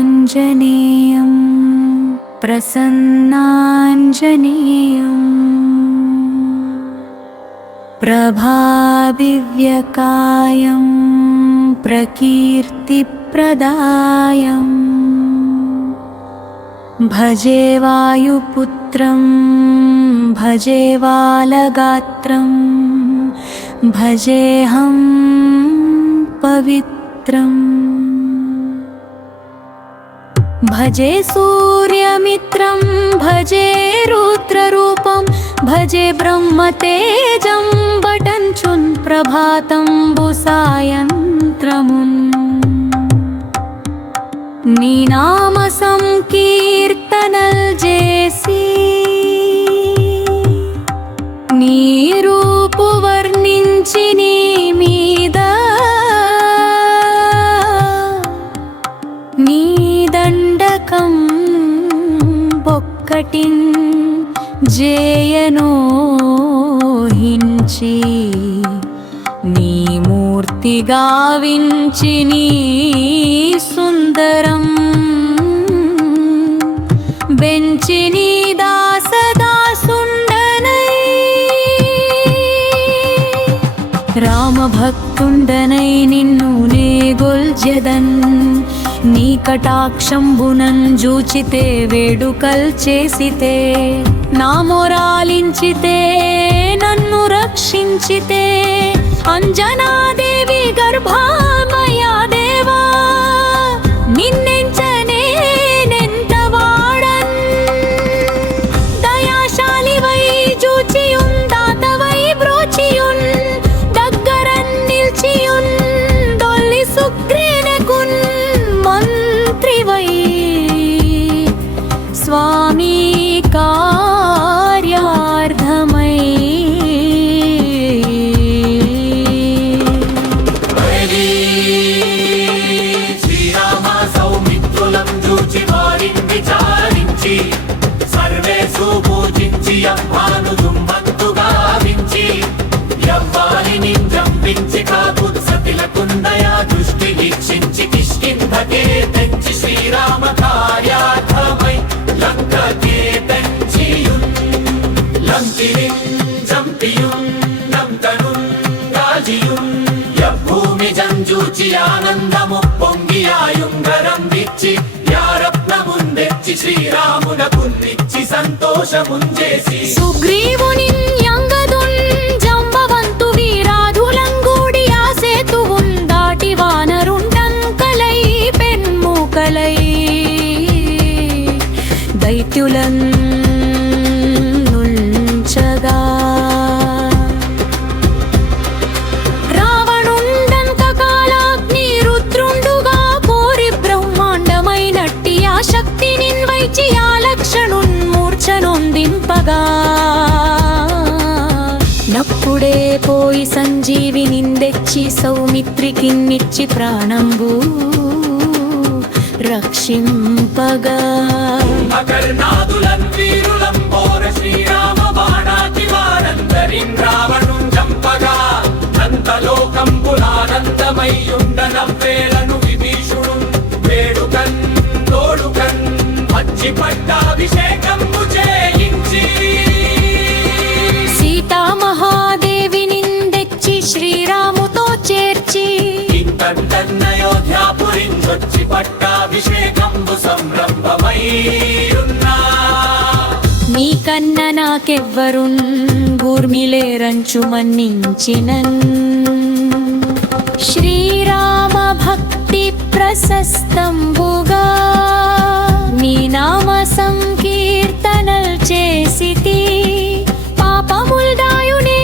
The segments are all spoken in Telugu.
श्रीयाञ्जनेयं प्रसन्नाञ्जनेयं प्रभादिव्यकायं प्रकीर्तिप्रदायं भजे वायुपुत्रं भजे वालगात्रं भजेऽहं पवित्रम् भजे सूर्यमित्रं भजे रुद्ररूपं भजे ब्रह्मतेजं बटञ्चुन् प्रभातम्बुसायन्त्रमुन् నీ నామ సంకీర్తనల్ చేసి నీ రూపు వర్ణించి నీ మీద నీ దండకం బొక్కటిన్ జేయనోహించి నీ మూర్తి గావించి నీ సుందరం బెంచి నీ దాసదాసుండనై రామభక్తుండనై నిన్ను నే గొల్చెదన్ నీ కటాక్షంబునన్ జూచితే వేడుకల్ చేసితే నా మొరాలించితే నన్ను రక్షించితే అంజనాదేవి గర్భామయా దేవా నిన్నెంచనే నెంత వాడన్ దయాశాలివై జూచియున్ దాతవై బ్రోచియున్ దగ్గరన్ నిల్చియున్ దొల్లి సుగ్రీనకున్ మంత్రివై స్వామి కార్యార్థమై పూజించి అమ్మాను దుమ్మంతుగా వించి యవ్వాలిని జంపించి కాకుత్సతిలకుందయా దృష్టి వీక్షించి కిష్కింధకే తెంచి శ్రీరామ కార్యార్థమై లంకకే తెంచియున్ లంకినిం జంపియున్ లంకనున్ గాజియున్ యభూమి జంజూచి ఆనందము పొంగి ఆయుంగరం విచ్చి యారత్నముందెచ్చి శ్రీరామునకున్నిచ్చి సంతోషముంజేసి సుగ్రీవునిన్ యంగదున్ జంబవంతు వీరాధులంగూడి ఆ సేతువున్ దాటి వానరుండంకలై పెన్మూకలై దైత్యులన్ నుంచగా రావణుండంక కాలాగ్ని రుద్రుండుగా కోరి బ్రహ్మాండమైనట్టి ఆ శక్తి నిన్వైచి ఆ లక్షణున్ మూర్ఛనొందింపగా నప్పుడే పోయి సంజీవి నిందెచ్చి సౌమిత్రికిన్నిచ్చి ప్రాణంబు రక్షింపగా అకర్ణాదులన్ వీరులంబోర శ్రీరామ బాణాతి వారందరిన్ రావణుం చంపగా నంతలోకంబులానందమయ్యుండనవ్వేలను విభీషుడున్ వేడుకన్ తోడుకన్ వచ్చి పట్టాభిషేకంబు చేయించి సీతామహాదేవి నిందెచ్చి శ్రీరాముతో చేర్చి ఇంకన్నయోధ్యాపురించొచ్చి పట్టాభిషేకంబు సంరంభమయ్యున్నా నీకన్న నాకెవ్వరున్ ఊర్మిలేరంచు మన్నించినన్ శ్రీరామ భక్తి ప్రశస్తంబుగా నీ నామ సంకీర్తనల్ చేసితి పాపముల్ దాయునే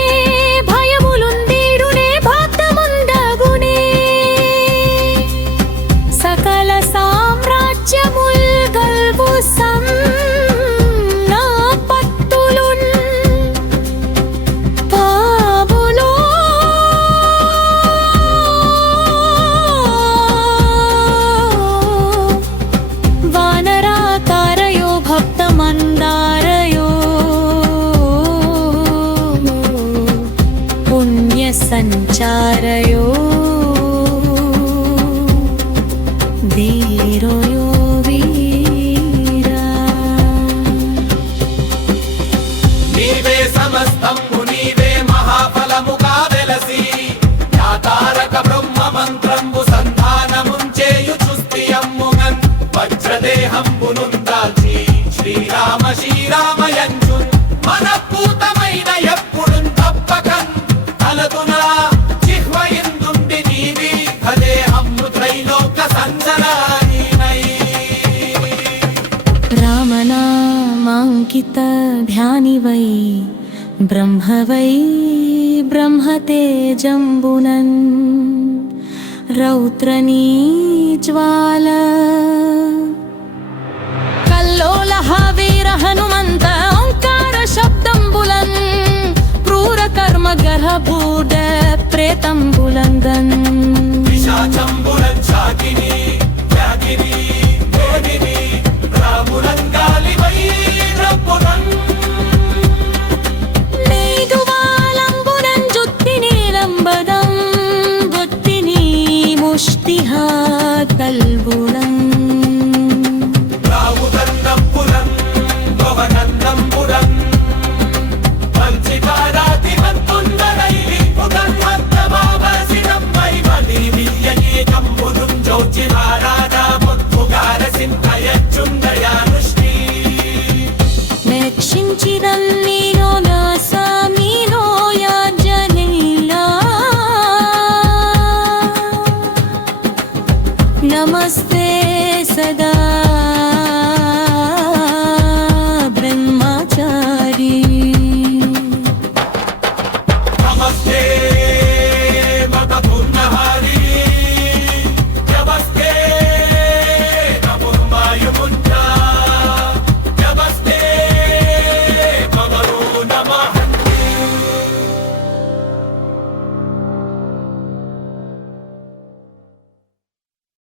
భయములుందీడునే భక్తముందగునే సకల సామ్రాజ్యముల్ గల్గు సంపత్తులున్ పాములో ధీరోయో వీరా నీవే సమస్తంబు నీవే మహాఫలముగా వెలసి యా తారక బ్రహ్మ మంత్రంబు సంధానముంచేయు చుస్తియమ్ముగన్ వజ్రదేహంబునుందాల్చి శ్రీరామ శ్రీరామయంచు మనపూతమైన ఎప్పుడు తప్పకన్ తలదునా జిహ్వ ఇందుండి నీవి హదేహంబు త్రైలోక సంచరానీనై రామనామాంకిత ధ్యానివై బ్రహ్మవై బ్రహ్మతేజంబునన్ రౌద్రనీ జ్వాల కల్లోలః వీర హనుమంత ఓంకార శబ్దంబులన్ క్రూర కర్మ గర్భూడ ప్రేతంబులందన్ పిశాచంబులన్ శాకిని త్యాగిని యోగిని రాములంగాలివై రబ్బునన్ నీదువాలంబునన్ జుత్తిని లంబదం బుత్తిని ముష్టిహ కల్బులన్ రావుదన్నంబులన్ భవనందంబులన్ పంచికారాతి వంతుందరైలి ఉదన్మత్తమావసినమ్మై మది వియ్యనీ కంబుదుం జోచిహారాదా ముద్దుగార సింహయచ్చుందయానుష్ఠి రక్షించినన్నీనో నా సామినో యాజనేలా నమస్తే సదా